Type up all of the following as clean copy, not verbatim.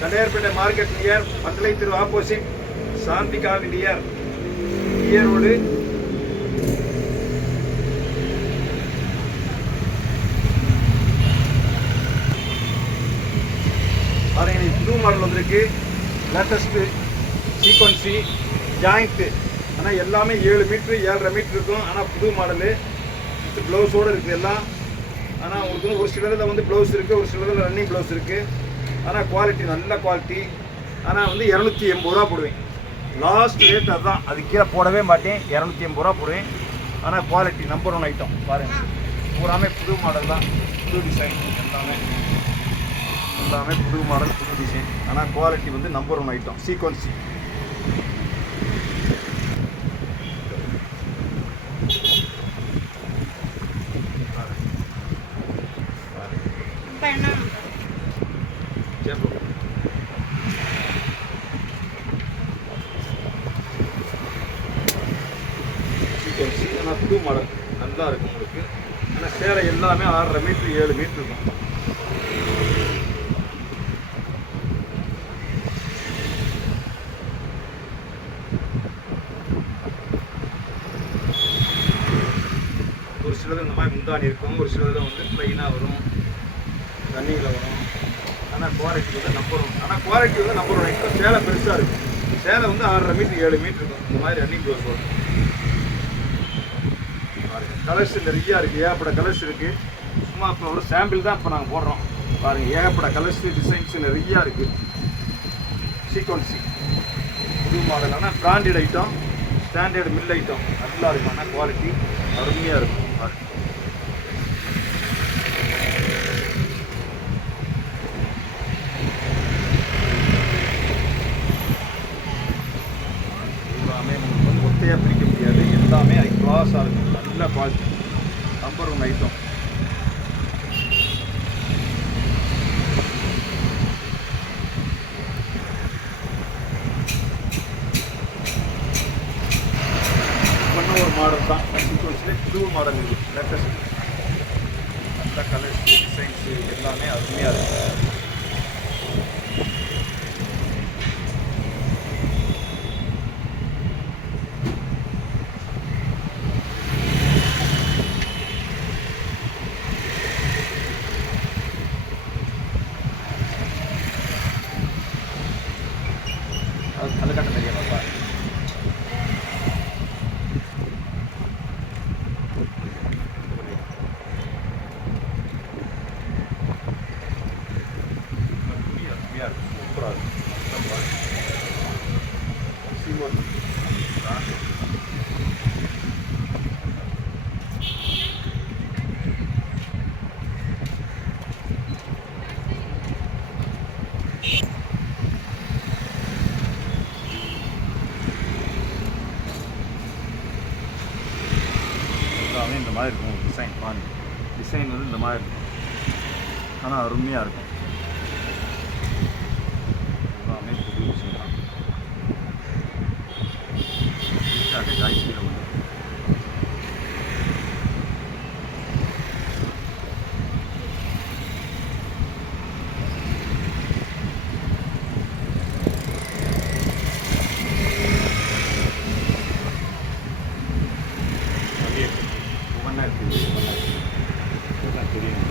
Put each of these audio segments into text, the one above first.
Tondiarpet market near பந்தலை திரு opposite சாந்தி colony near road. பாருங்க, நீ புது மாடல் வந்திருக்கு. Latest சீக்வன்சி joint. ஆனால் எல்லாமே 7 மீட்ரு 7.5 மீட்ரு இருக்கும். ஆனால் புது மாடலு வித் ப்ளவுஸோடு இருக்குது எல்லாம். ஆனால் உங்களுக்கு வந்து ஒரு சிலதில் வந்து ப்ளவுஸ் இருக்குது, ஒரு சிலதில் ரன்னிங் ப்ளவுஸ் இருக்குது. ஆனால் குவாலிட்டி நல்ல குவாலிட்டி. ஆனால் வந்து 280 ரூபா போடுவேன். லாஸ்ட் ரேட் அதுதான், அது கீழே போடவே மாட்டேன். 280 ரூபா போடுவேன். ஆனால் குவாலிட்டி நம்பர் 1 ஐட்டம். பாருங்கள், பூராமே புது மாடல் தான், புது டிசைன். எல்லாமே புது மாடல் புது டிசைன். ஆனால் குவாலிட்டி வந்து நம்பர் 1 ஐட்டம். சீக்வன்சி சீக்வன்சி. ஆனால் புது மாடல் நல்லா இருக்கும் உங்களுக்கு. ஆனால் சேலை எல்லாமே 6.5 மீட்ரு 7 மீட்ரு இருக்கும். ஒரு சிலது இந்த மாதிரி முந்தானி இருக்கும், ஒரு சிலதில் வந்து ப்ளைனாக வரும், ரன்னிங்கில் வரும். ஆனால் குவாலிட்டி வந்து நம்பர் 1. ஆனால் குவாலிட்டி வந்து நம்பர் 1 ஐட்டம். சேலை பெருசாக இருக்கும். சேலை வந்து 6.5 மீட்ரு 7 மீட்ரு இருக்கும். இந்த மாதிரி ரன்னிங் ப்ளவுஸ் வரும். கலர்ஸ் நிறையா இருக்குது, ஏகப்பட்ட கலர்ஸ் இருக்குது. சும்மா இப்போ ஒரு சாம்பிள் தான் இப்போ நாங்கள் போடுறோம். பாருங்கள், ஏகப்பட்ட கலர்ஸ் டிசைன்ஸ் நிறையா இருக்குது. சீக்வன்சி புது மாடல். ஆனால் branded item, standard mill item நல்லா இருக்கும். ஆனால் குவாலிட்டி அருமையாக இருக்கும். எல்லாமே உங்களுக்கு வந்து ஒத்தையாக பிரிக்க முடியாது. எல்லாமே ஹை கிளாஸாக இருக்கும். நல்ல குவாலிட்டி நம்பர் 1 ஐட்டம். ஒரு மாடல் தான் சீக்வன்ஸில் புது மாடல் இருக்குது. லேட்டஸ்ட் நல்ல கலர்ஸ் டிசைன்ஸு எல்லாமே அருமையாக இருக்கும். அது கட்ட தெரியும் பாப்பா. சூப்பராக இருக்கும். எல்லாமே இந்த மாதிரி இருக்கும். டிசைன் பாருங்க, டிசைன் வந்து இந்த மாதிரி இருக்கும். ஆனால் அருமையாக இருக்கும். எல்லாமே புது விஷயம் தான். ஜாய்ஸ்டியில் வந்து தெரியும்.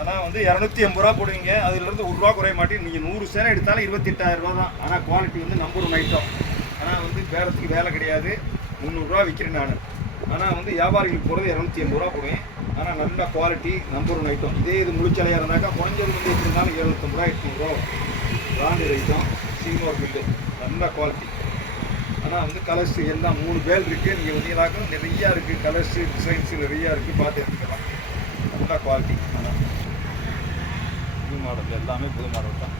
ஆனால் வந்து 280 ரூபா போடுவீங்க. அதுலேருந்து 1 ரூபா குறைய மாட்டேன். நீங்கள் 100 சேலை எடுத்தாலும் 28,000 ரூபா தான். ஆனால் குவாலிட்டி வந்து நம்பர் 1 ஐட்டம். ஆனால் வந்து பேரத்துக்கு வேலை கிடையாது. 300 ரூபா விற்கிறேன் நான். ஆனால் வந்து வியாபாரிகளுக்கு போகிறது 280 ரூபா போடுவேன். ஆனால் நல்ல குவாலிட்டி நம்பர் 1 ஐட்டம். இதே இது முழுச்சலையாக இருந்தாக்கா குறைஞ்சது வந்து எப்படி இருந்தாலும் 750 ரூபா 800 ரூபா பிராண்டட் ஐட்டம். சீமோர் பில்லு நல்ல குவாலிட்டி. ஆனால் வந்து கலர்ஸ் எல்லாம் 3 பேல் இருக்குது. நீங்கள் வந்தீங்கன்னாக்கும் நிறையா இருக்குது. கலர்ஸு டிசைன்ஸு நிறையா இருக்குது. பார்த்து எடுத்துக்கலாம். நல்ல குவாலிட்டி. ஆனால் புது மாடல் எல்லாமே புது மாடல் தான்.